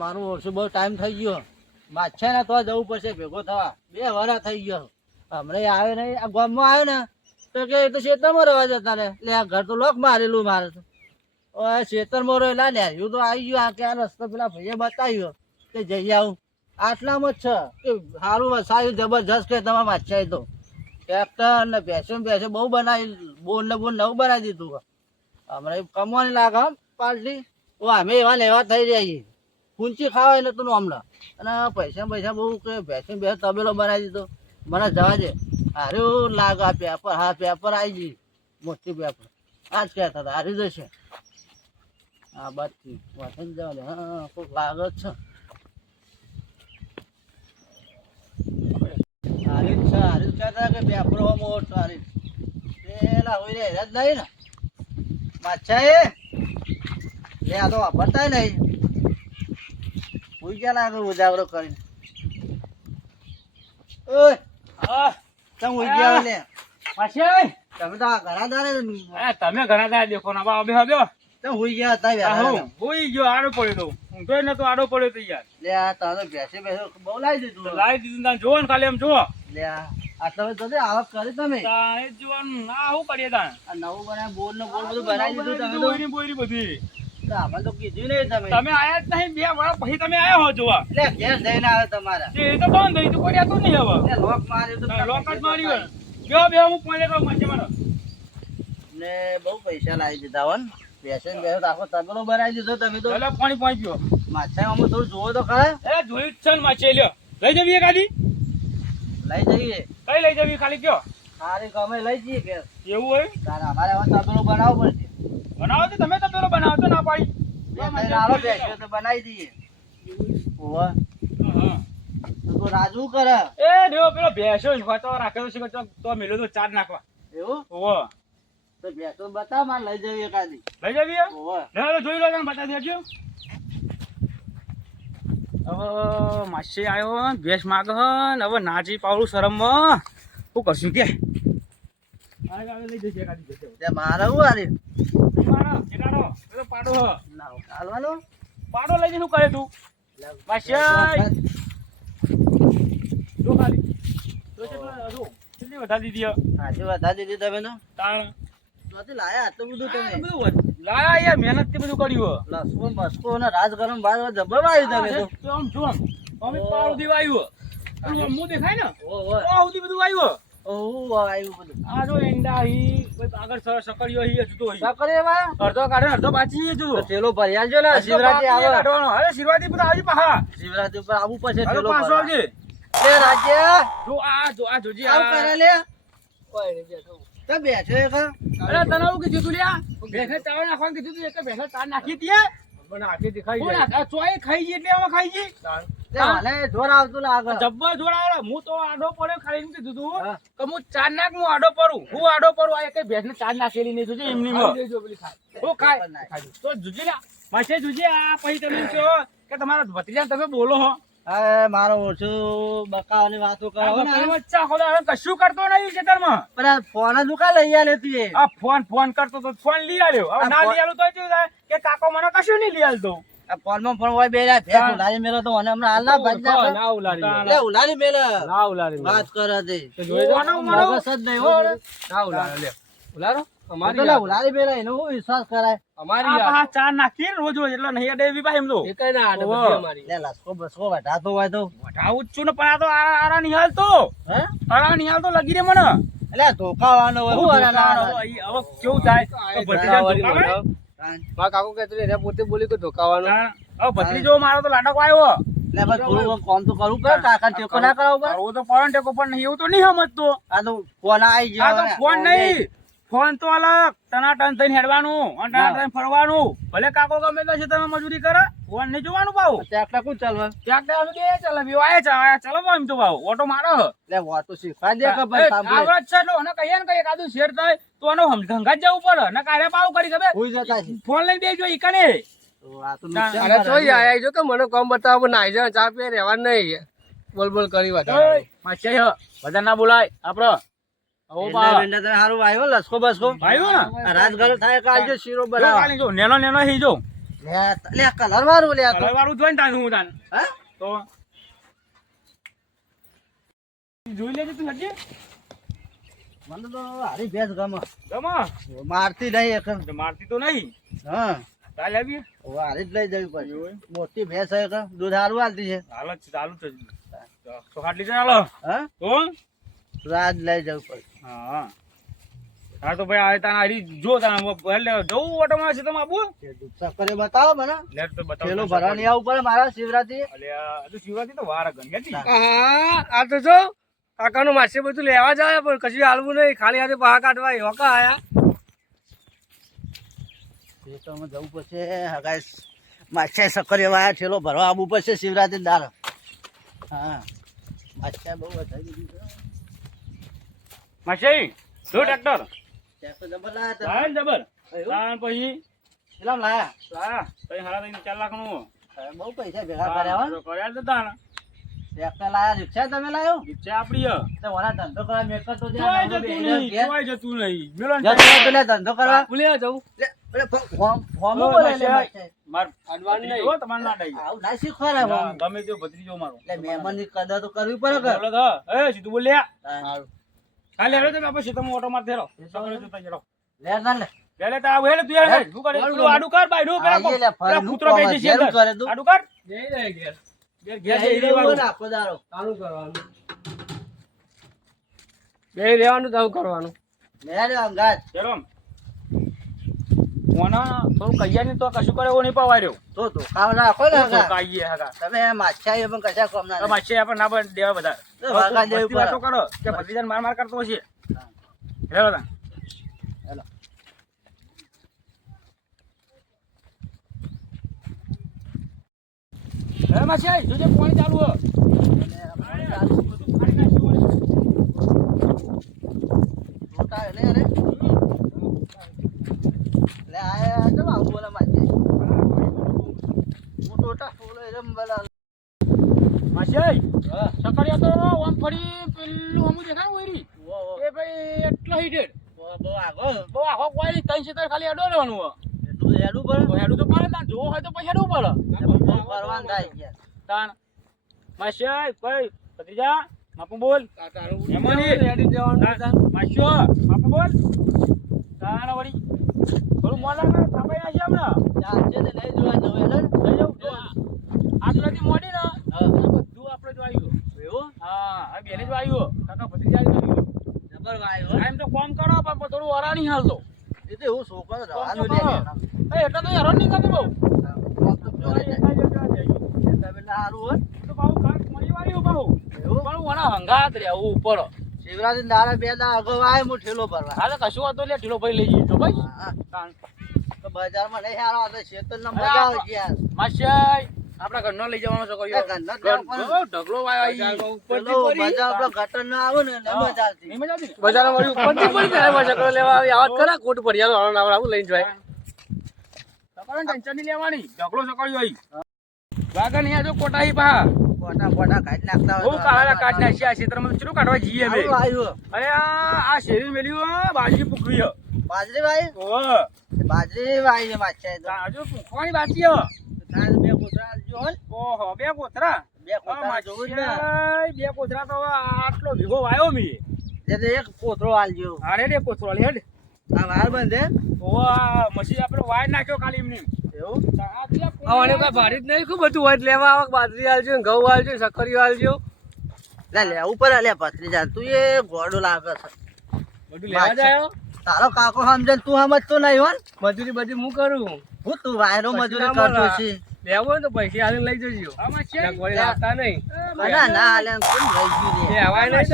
મારું ઓછું બહુ ટાઈમ થઈ ગયો. માછા ને તો જવું પડશે ભેગો થવા. 2 વર્ષ થઈ ગયો. હમણાં આવે નહીં. આ ગામમાં આવ્યો ને તો કે એ તો ખેતરમાં રહેવા જતા રે. એટલે આ ઘર તો લોક મારેલું મારે તો. ખેતરમાં રહ્યો એટલે નેર્યું તો આવી ગયું. આ કે આ રસ્તો પેલા ભાઈએ બતાવ્યો કે જઈ આવું. આટલામાં જ છે કે સારું વસાયું જબરજસ્ત કે તમારા માછા તો ટ્રેક્ટર ને ભેંસો બહુ બનાવી. બોન ને બોન નવું બનાવી દીધું. હમણાં કમવાની લાગે પાર્ટી. અમે એવા ને એવા થઈ રહ્યા છીએ. પૂંચી ખાવા એટલે તું હમણાં. અને પૈસા બહુ કે ભેંસો તબેલો બનાવી દીધો. મને જવા દે. હારું લાગે આ પેપર. હા પેપર આવી ગઈ. મોટી પેપર આ જ કહેતા હતા હારી જશે. હા બાકી વાંચન જવા દે. હા કોઈક લાગે જ છે. હારી જ છે. હારી જ કહેતા કે પેપરો મોટો હારી પેલા હોય રે જ નહીં ને માછા એ લે આ તો વાપરતા નહીં. હું ક્યાં લાગે ઉજાગરો કરીને. ઓય હા તમે ઉઈ ગયા લે માછા તમે તો ઘણા દાડે તમે ઘણા દાડા દેખો ના બાબે હવે તમે ઉઈ ગયા હતા વેલા. હોઈ ગયો આડો પડ્યો તો હું તો નતો આડો પડ્યો તો યાર. લે આ તારે ભેંસે બહુ લાવી દીધું. લાવી દીધું તાન જોવો ને ખાલી એમ જોવો. લે આ તમે તો આવક કરી તમે. તા એ જોવાનું ના શું કરીએ તાન. આ નવું બનાવ્યું બોર ને બોર બધું બનાવી દીધું તમે તો. બોયરી બોયરી બધી અમે તો કીધું નહીં તમે. તમે આયા જ નહીં 2 વર્ષ પછી તમે આયા હો જોવા. એટલે ઘેર જઈને આવે તમારા. એ તો બંધ થઈ તો કોઈ રહેતું નહીં હવે. એટલે લોક માર્યું તો લોક જ માર્યું હોય. બે હું પોલે કહું માછે મારો. ને બહુ પૈસા લાવી દીધા હો ને. ભેંસે આખો તબેલો બનાવી દીધો તમે તો. એટલે પાણી પહોંચ્યો. માછા અમે થોડું જોવો તો ખરા. એ જોયું જ છે ને માછે લ્યો. લઈ જવી ગાડી લઈ જઈએ. કઈ લઈ જવી ખાલી કયો. સારી ગમે લઈ જઈએ કે એવું હોય તારે અમારે હવે તબેલો બનાવવો પડશે. બનાવો તો તમે તો પેલો બનાવો તો ના પાડી. આવો ભેંસો તો બનાવી દઈએ. ઓવા હા તો રાજુ કરે એ દેવો પેલો ભેંસો ફતો રાખેલો છે તો મેલો તો ચાર નાખવા. એવું ઓવો તો ભેંસો બતાવ મારે લઈ જવી એકાદી. લઈ જવી ઓવા લે જોઈ લો તમે બતાવી દેજો. હવે માસી આવ્યો ભેંસ માગ ને હવે નાચી પાવડું શરમમાં શું કરશું કે લઈ જશે એકાદી જશે. તે મારે હું હારી પેલો પાડો ના હાલવાનો પાડો લઈ શું કરે તું માસી જો ખાલી તો કેટલી વધારી દીધી હાજી વધારી દીધી તમે તો. તાણ ત્યાંથી લાયા આટલું બધું તમે. લાયા યાર મહેનત થી બધું કર્યું. લસકો બસકો ને રાજગરમ બાર જબર આવ્યું તમે તો. આમ જો અમે પાવ દી વાયુ મું દેખાય ને ઓહો પાવ દી બધું વાયુ. ઓહો આવ્યું બધું. આ જો એંડા હી આગળ સકડીયો હી જતો હી સકરે એવા અડધો કાઢે અડધો બાચી હી જો તેલો ભરી આલજો ને. શિવરાત્રી આવે. કાઢવાનો હવે શિવરાત્રી પર આવી પાહા શિવરાત્રી ઉપર આવવું પડશે. હવે તેલો પાછો ભરવા. આવજે એ રાજ્ય જો આ જોજી આવ આ કરે લે. તો બેઠો એક અરે તને આવું કીધું તું લ્યા ભેંસે ચાવડ નાખવાનું કીધું તું એટલે ભેંસે ચાર નાખી દીએ પણ આખી દેખાઈ જાય ચોય ખાઈ ગઈ એટલે હવે ખાઈ ગઈ મને જોર આવતું લાગે. જબ્બર જોડાવે હું તો આડો પડ્યો ખાલી એમ કીધું તું હા. કે હું ચાર નાખ હું આડો પડું આ એક ભેંસને ચાર નાખેલી નહીં જોજે એમની માં હું ખાય તો જોજે લ્યા માસે જોજે આ પછી તમે એમ કહો કે તમારા ભત્રીજા તમે બોલો હો હવે મારો ઓછું બકાવાની વાતો કરો ને. બચ્ચા ખોદા હવે કશું કરતો નહીં ખેતરમાં પણ આ ફોન જ ઉકા લઈ આલે તું એ. આ ફોન કરતો તો ફોન લઈ આવ્યો હવે ના લઈ આવ્યો તો કેવું થાય કે કાકો મને કશું નહીં લઈ આલતો આ ફોનમાં ફોન હોય બે રહ્યા ભેંસ ઉલારી મેલો તો મને હમણાં હાલ ના ભાજી નાખે. લે ઉલારી મેલે વાત કરે તે. મગજ જ નહીં હો. તો લે ઉલારી મેલે એનો હું વિશ્વાસ કરાય. આ ચાર નાખી રોજ રોજ એટલે નહીં અડે એવી ભાઈ એમ તો લે લસકો બસકો વટાતો હોય તો વટાવું જ છું ને પણ આ તો આરા નિહાલતો હે આરા નિહાલતો લગી રે મને એટલે ધોકાવાનો હોય હું આના ના હવે કેવું થાય તો ભત્રીજા ધોકાવે? કાકો કહેતો રે પોતે બોલી કે ધોકાવાનો. હવે ભત્રીજો મારો તો લાડકો આવ્યો લે બસ થોડું કામ તો કરવું પડે. કાકા ટેકો ના કરાવું પડે. કરવો તો પડે ટેકો પણ નહીં એવું તો નહીં સમજતો આ તો ફોન આવી ગયો. આ તો ફોન નહીં ફોન તો અલગ ટનાટન થઈને હેડવાનું અને ટનાટન ફરવાનું ભલે કાકો ગમે તો છે તમે મજૂરી કરે ફોન નહીં જોવાનું ભાવ ટ્રેક્ટર કોણ ચાલવા? ત્યાં બે ચાલે આયા ચાલો એમ તો ભાવ ઓટો મારો લે વાતો શીખવા દે કે ભાઈ સાંભળે. આવડત છે એટલે એને કહીએ ને કહીએ કાદું શેર થાય તો એનો ધંગા જ જવું પડે ને કારે પાવ કરી ખબર હુઈ જતા છે. ફોન લઈને દેજો ઈ કને તો આ તો નુકસાન અરે કરે. ચોઈ આયા જો કે મને કામ બતાવો નાઈ જાય ચા પીએ રહેવાનું નહીં બોલ કરી વાત. માછે બધા ના બોલાય આપડે ભેંડા ભેંડા તમે હારું વાયો લસકો બસકો. ભાઈઓ ને આ રાજગરો થાય કાલજો શીરો બનાવો. નેનો નેનો હી જો લે કલર વાળું લે આ તો. વાળું જોઈને તાન હું તાન હા તો જોઈ લેજે તું હજી મને તો હારી ભેંસ ગમે ગમા મારતી નહીં એક તો મારતી તો નહીં હા કાલે આવીએ હારી જ લઈ જવી પડે મોટી ભેંસ છે કે દૂધ હારું હાલતી છે હાલ જ ચાલુ છે તો ખાટલી છે હાલો હા તો રાત લઈ જવું પડે હા હા તો ભાઈ આ તાન આરી જો તાન એટલે જવું ઓટોમાં છે તમે આબુ ચક્કરે બતાવો મને લેટ તો બતાવો પેલો ભરવા નહીં આવવું પડે મારા શિવરાત્રી અલે આ તો શિવરાત્રી તો વાર ગણ હતી હા આ તો જો કાકાનું માસે બધું લેવા જાય પણ કશું હાલવું નહીં ખાલી હાથે પહા કાઢવા એવા કા આયા ખેતરમાં જવું પડશે હગાઈ માછા સક્કરે વાયા ઠેલો ભરવા આવવું પડશે શિવરાત્રી દાર હા માછા બહુ વધારી દીધી છે માસી જો ટ્રેક્ટર ત્યાં તો જબર લાયા તમે. લાય જબર એવું? તાન પછી કેટલામ લાયા હા તઈ હારા તઈ 4 લાખ નું બહુ પૈસા ભેગા કર્યા હો કર્યા તો તાન ટ્રેક્ટર લાયા રિક્ષા તમે લાયો ઈચ્છા આપડી હે તો વરા ધંધો કરવા મેકર તો જોઈ જતું નહીં જોઈ જતું નહીં મેલો ને પેલા ધંધો કરવા ભૂલે જવું પેલા ફોર્મ બોલે લે માછા. માર અડવાન નહીં. જો તમાર ના દઈ આવું ના શીખવાડે ફોર્મ. ગમે તે ભત્રીજો મારો એટલે મહેમાનની કદર તો કરવી પડે કે બોલો તો એ સીધું બોલ લે હા. ખાલી હેડો તમે આપણે સીધા ઓટો માર દેરો સકરે જોતા જરો લે ના લે લે તા આવ હેડે તું હેડે શું કરે પેલું આડું કર બાયડું પેલા આઈએ લે, ફરી પેલા નું કૂતરો કામ બેસી છે ઘેરું અંદર. કરે તું. આડું કર જઈ જાય ઘેર ઘેર ઘેર જઈ જઈ રહ્યો રહેવાનું ને આખો દાડો. ચાલુ કરવાનું બે રહેવાનું ચાલુ કરવાનું લે રે અંગાત. ચલો કોના થોડું કૈયા ની તો કશું કરે એવો નહીં પવાય રહ્યો તો ખાવા રાખો ને તો અંગાત. કાઈએ હગા તમે માછા એ પણ કશા કોમ ના તો માછે આપણે ના બન દેવા બધા તો વાગા દેવી મસ્તી વાતો પડે. કરો કે ભત્રીજાને માર માર કરતો હશે હેડો તા હેલો. હે માછે જોજે પાણી ચાલુ હે બધું ખાલી નાખ્યું હોય. મોટા લે રે. લે આયા તો આવું બોલે માછા. હું ટોટા ફૂલો એમ બોલા. માછે હા. સકરિયા તો આમ ફરી પેલું હમું દેખાય ને ઓયરી વો વો. એ ભાઈ એટલો હીટેડ બહુ આગળ. બહુ આખો કોઈ ત્રણ સીટર ખાલી અડો રહેવાનું હો એટલું હેડું પડે. તો હેડું તો પડે તાન જોવો હોય તો પછી હેડવું પડે બહુ કરવાનું થાય યાર. તાન માસ્ય ભાઈ ભત્રીજા માપુ બોલ એમની રેડી જવાનું માસ્યો માપુ બોલ તાન વળી થોડું મોલા ને થાપાઈ આશે હમણાં ચાલશે ને લઈ જવા જવું હેડો ને. લઈ જાઉં આટલાથી મોડી ને હા. બધું આપણે જો આવ્યું એવું? હા આ બેને જો આવ્યું કાકા ભત્રીજા જ આવ્યું જબર વાય હો. એમ તો કોમ કરો પણ થોડું વરા નહીં હાલતો એ તો એવું છોકરો રહેવાનું કોમ તો લે. કરો. એટલે તો હેરાન નહીં કરતો બહુ કોમ તો જોડે જાય. એટલે પેલા હારું હોય. તો બાહુ કાંક મળી વાળ્યું બાહુ એવું? પણ વણા હંગાત રહેવું ઉપર શિવરાત્રી દાડા બે દા અગાઉ આય હું ઠેલો ભરવા. હાલે કશું વાતો લે ઢીલો ભાઈ લઈ જજો ભાઈ હા. તો બજારમાં નહીં હારો આ તો શેતનના મજા આવે છે યાર. માસ્યાઈ આપણા ઘરનો લઈ જવાનો છે કોઈ એ ઘરનો જ લેવો પડે. ઢગલો વાયો પેલો બજાર આપણો ગટર ના આવે ને એટલે મજા આવતી. નહીં મજા આવતી ને? બજારમાં વળી ઉપરથી પડી જાય પાછા કરો લેવા આવી આવાજ ખરા કોટ ભરિયાનો આવું આવું લઈને જાય તમારે ટેન્શન નહીં લેવાની ઢગલો સકળ્યો અહીં વાગન અહીંયા જો કોટાઈ પા કોટા કોટા કાઢી નાખતા હોય બહુ તો કાળા કાઢ નાખી આ ક્ષેત્રમાં ચેટલું કાઢવા જઈએ અમે આવું આવ્યું. અરે આ શેરી મેલ્યું બાજી પૂકવી હે. બાજરી વાય? ઓહો બાજરી વાય છે માછા એ તો. હજુ પૂકવાની બાકી હે. તારે બે કોથળા આલજો હો ને. ઓહો બે કોથરા બે કોથળા જોવું જ ને. માસ્યાઈ, બે કોથરા તો હવે આટલો ભેગો વાયો મી જે તો એક કોથળો આલજો. અરે રે કોથરો લે હેડ આ વાર બંધે? ઓહો આ મસી આપણે વાય નાખ્યો ખાલી એમની એવું? આવવાનું કઈ ભારી જ નહીં ખૂબ બધું હોય લેવા આવો બાજરી આલજો ને ઘઉં આલજો ને સક્કરીઓ આલજો લે લે ઉપર લે ભત્રીજા તું એ ગોડો લાગે છે. બધું લેવા જાય તારો કાકો સમજે ને તું સમજતો નહીં હો ને. મજૂરી બધી હું કરું હું તું વાયરો મજૂરી પછી ના કરતો મળે. છે. લેવો હોય ને તો પૈસા આલીને લઈ જજો ત્યાં કોઈ લાવતા નહીં ના ના હાલે ને કોણ લઈ ગયું લે. એ હવાય નહીં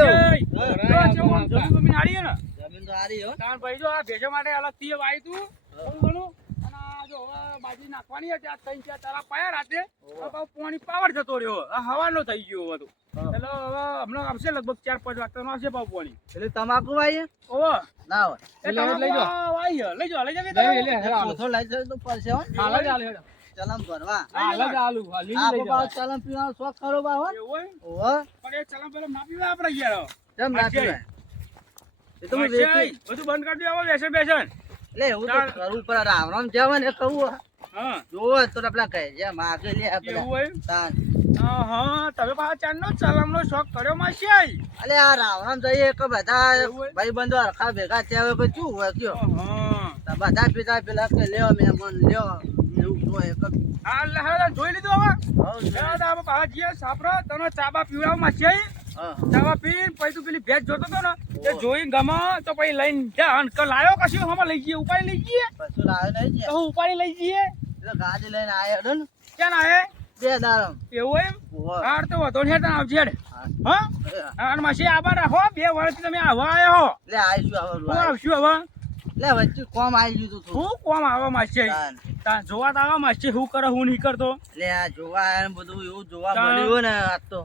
દઉં જમીન હારી ને જમીન તો હારી હો. તાર ભાઈ જો આ ભેજો માટે અલગથી વાય તું થોડું ઘણું અને આ જો હવે બાજી નાખવાની હતી આ ત્રણ ચાર તારા પાયા રાતે હવે પાછું પાણી પાવર જતો રહ્યો આ હવાનો થઈ ગયો બધું એટલે હવે હમણાં આવશે લગભગ 4-5 વાગતાનો આવશે પાછું પાણી એટલે તમાકુ વાય? ઓહો ના હોય. એટલે લઈ જાઓ. વાય લઈ જાઓ લઈ જાઓ કોથળો લઈ જાય તો પડશે હો ને. હાલ જ આલે હેડો. ચલમ ભરવા. હાલ જ આલુ લીલી આ લઈ પપ્પા જાઓ ચલમ પીવાનો શોખ ખરો બા હો. એવું હોય ઓહો. પણ એ ચલમ પેલો ના પીવા આપણે ગયા કેમ ના પીવાય? એ તો હું માસ્યાઈ, વેચી. બધું બંધ કરી દે આવો બેસન બેસન એટલે એવું તો કરવું પડે. રામ રામ જવા ને કહું. હા જોવો તો પેલા કહે છે માગે લે આ પેલા. એવું હોય તાન. હા તમે પાછા ચાંદનો ચલામનો શોખ કર્યો માસી અલે આ રાવણ જઈએ કે બધા એવું હોય? ભાઈબંધો હરખા ભેગા થયા હોય કે શું હોય કયો હા તો બધા પિતા પેલા કે લ્યો મહેમાન લ્યો એવું હોય કે હા લે હા જોઈ લીધું હવે હઉ છે. હવે આપણે પાછા જઈએ સાપરો તને ચાબા પીવડાવ માસી હા. ચાબા પી પછી તું પેલી ભેંસ જોતો હતો ને તે જોઈને ગમે તો પછી લઈને જા અને લાયો કશું હમણાં લઈ જઈએ ઉપાડી લઈ જઈએ કશું લાવે નહીં છે તો હું ઉપાડી લઈ જઈએ એટલે ગાડી લઈને આયા હતો ને ક્યાં ના હે 2 દાડમ. એવું એમ ઓહો. હાર તો વધો ને હેઠળ આવજે હેડ. હા. હા અને માસી આબા રાખો 2 વર્ષથી તમે આવા આવ્યા હો લે આવીશું હવે હું આવશું હવે લે વચ્ચે કોમ આવી ગયું તું હું કોમ આવે માસી તાન. તા જોવા તો આવે માસી શું કરે હું નહીં કરતો લે આ જોવા આયા ને બધું એવું જોવા તાન. મળ્યું ને આજ તો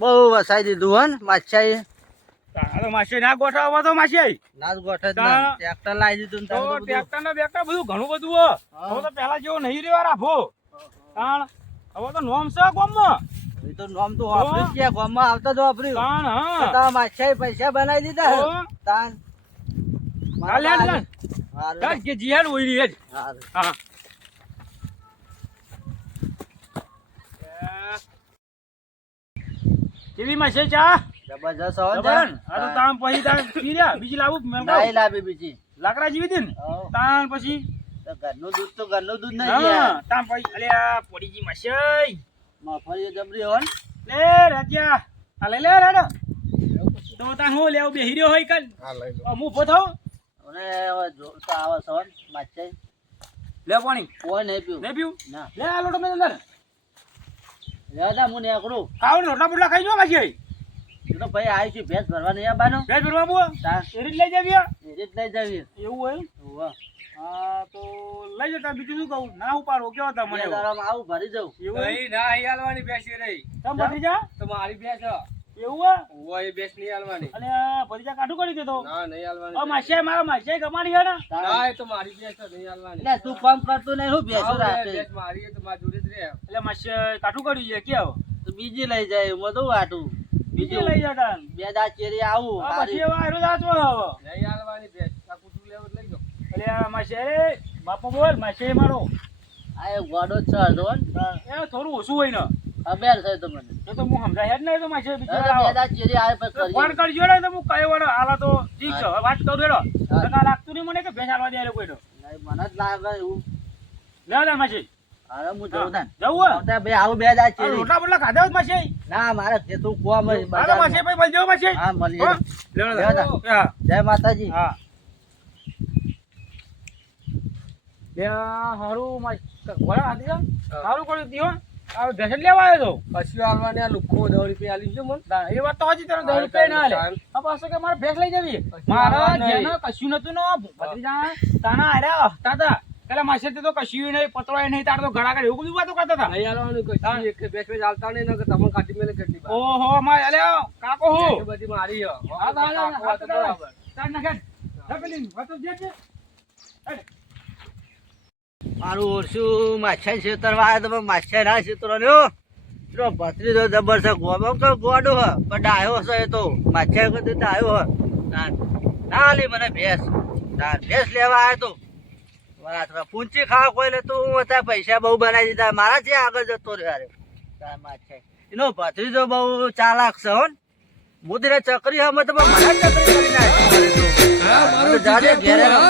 બહુ વસાઈ દીધું હન માછાઈ આ તો માસી ના ગોઠવા તો માસી નાચ ગોઠે જ તાન. ના. ટ્રેક્ટર લાવી દીધું ને તો તાન તો બધું. ટ્રેક્ટર ને બેક્ટર બધું ઘણું બધું હો હવે તો પહેલા જેવો નહીં રહ્યો રાખો તાણ હવે તો નોમ છે કોમમાં એ તો નામ તો વાપર્યું જ છે ગામમાં આવતા તો વાપર્યું તાણ હા તો માછાઈ પૈસા બનાવી દીધા હે. તો તાન હાલ હેડ લે. હારું. ચાલ કે જીયાડ હોય રહી હેડ. હારું. હા કેવી માસી ચા જબરજસ્ત હો જબર જાન. આ તો તાણ પછી તાણ પી રહ્યા બીજી લાવું મેં નહીં લાવી બીજી લાકડા જીવી દે ને હઉ. તાણ પછી તો ઘરનું દૂધ નહીં યાર. હા તાણ પછી અલે આ પોડીજી માસી મફળી જબરી હો ને. લે રાજા આ લઈ લે રાડો તો તાણ હું લેવું બેહી રહ્યો હોય કન હું ઉભો થાઉં અને હવે જોરતા આવે છે હો ને માછાઈ. લે પાણી કોઈ નહીં પીવું. નહીં પીવું ના. લે આ લોટો મેં અંદર લેવા તા હું નીકળું. ખાવ ને રોટલા બોટલા ખાઈ જો માસી તું તો ભાઈ આવી છું ભેંસ ભરવા નહીં આવવાનો. ભેજ ભરવા બુआ તાર એ રીત લઈ જાવી એ રીત લઈ જાવી. એવું હોય હોવે. હા તો લઈ જતા બીજું શું કહું ના ઉપાડો કેવો તા મને બે એવું દાડામાં આવું ભરી જાઉં. એવું નહીં ના અહીં હાલવાની બેસી રહી તમ ભત્રીજા તો મારી બેસ એવું હોય હોય એ બેસ નહીં હાલવાની અને આ ભત્રીજા કાઢું કરી દેતો ના નહીં હાલવાની હવે માસી મારા માસી કમાણી છે ને ના એ તો મારી બેસ છે, નહીં હાલવાની એટલે તું કામ કરતું નહીં હું ભેંસું આવું રે, રાખે. બેસ મારી એ તો મારી જોડે જ રહે એટલે માસી કાઠું કર્યું છે કે આવો તો બીજી લઈ જાય હું તો વાટું. બીજી લઈ જતા બે દા ચેરી આવું. પછી હવે આયરો જાતો હવે નહીં હાલવાની બેસ આ કુટું લેવું જ લઈ જાઓ એટલે આ માસી અરે બાપો બોલ માસી મારો આ એક ગોડો જ છે અડધો ને. એ થોડું ઓછું હોય ને ખબર છે તમને. એ તો હું સમજાય જ નહીં તો માસી હવે બિચારા બે દા ચેરી આવે પછી ફોન કરીએ. કરજો ને તો હું કયો વાળો હાલા તો ઠીક છે હવે વાત કરું રેડો નકા લાગતું નહીં મને કે ભેંસ હાલવા દે આ લોકોને નહીં, મને જ લાગે એવું. લે લે માસી હવે હું જઉં તાન. જવું હે? આવતા બે આવું બે દા આ ચેરી. રોટલા બોટલા ખાધા હોત માસી ના મારે તે તું કોમ જ હાલો બજારમાં. માસી ભાઈ મળી જાઓ માસી હા મળી હો? જાય. લે લે. હા જય માતાજી. હા લે હારું માસી વડા હાથી જા હારું કરી દીયો આ ભેંસ લેવા આવ્યો તો કશું હાલવાની આ લુખો 10 રૂપિયા આલી જો મને ના, એ વાત તો હજી તને 10 રૂપિયા ના લે આ પાછો કે મારે ભેંસ લઈ જવી મારા જેને કશું નતું ને ભત્રીજા તાના આર્યા હફતા હતા પેલા માસે તો કશું નહીં પતરાય નહીં તાર તો ઘડા કરે એવું બધું વાતો કરતા હતા નહીં હાલવાનું કશું એક બેસ બેસ હાલતા નહીં ને કે તમે કાઢી મેલે કેટલી વાર ઓહો મારે અલે કાકો હો એ બધી મારી છે. હા હા કાકો હા હતો બરાબર. તાર નાખે પેલી વાતો જે છે મારું ઓરસું માછા છેતરવા આવ્યા તો પણ માછા ના છેતરો લ્યો. પેલો ભત્રીજો જબર છે ગોડો તો ગોડો હ પણ ડાયો છે એ તો માછા વખતે ડાયો હ. ના લી મને ભેંસ ભેંસ લેવા આવ્યો તો બરાબર પૂંચી ખાવા કોઈ લેતું હતા પૈસા બહુ બનાવી દીધા મારા છે આગળ જતો રહ્યો યાર. તાર માછા એનો ભત્રીજો બહુ ચાલાક છે હો ને. હું તેને ચકરી હમ તો મને જ ચકરી કરી નાખી મારે તો. મને તો જાજે ઘેરે રહો.